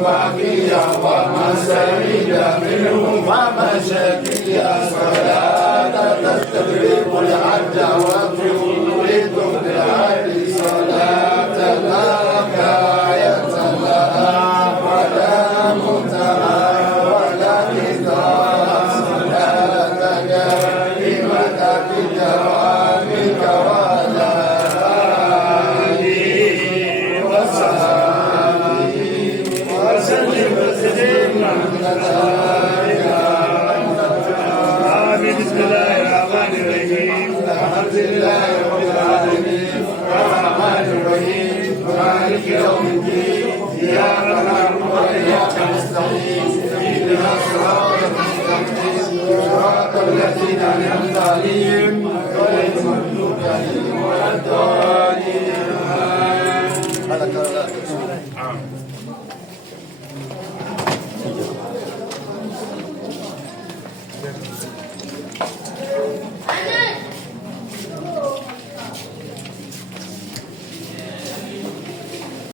باقيا ومن سعيد منهم فمن شقيا صلاة تستغرق العبد وتريد بالعبد صلاة لك آية لها ولا منتهى ولا انتهى صلاتك لمدة دوامك وعلى آله وصحبه وسلم تسليما بسم الله الرحمن الرحيم الحمد لله رب العالمين الرحمن الرحيم مالك يوم الدين إياك نعبد وإياك نستعين اهدنا الصراط المستقيم صراط الذين أنعمت عليهم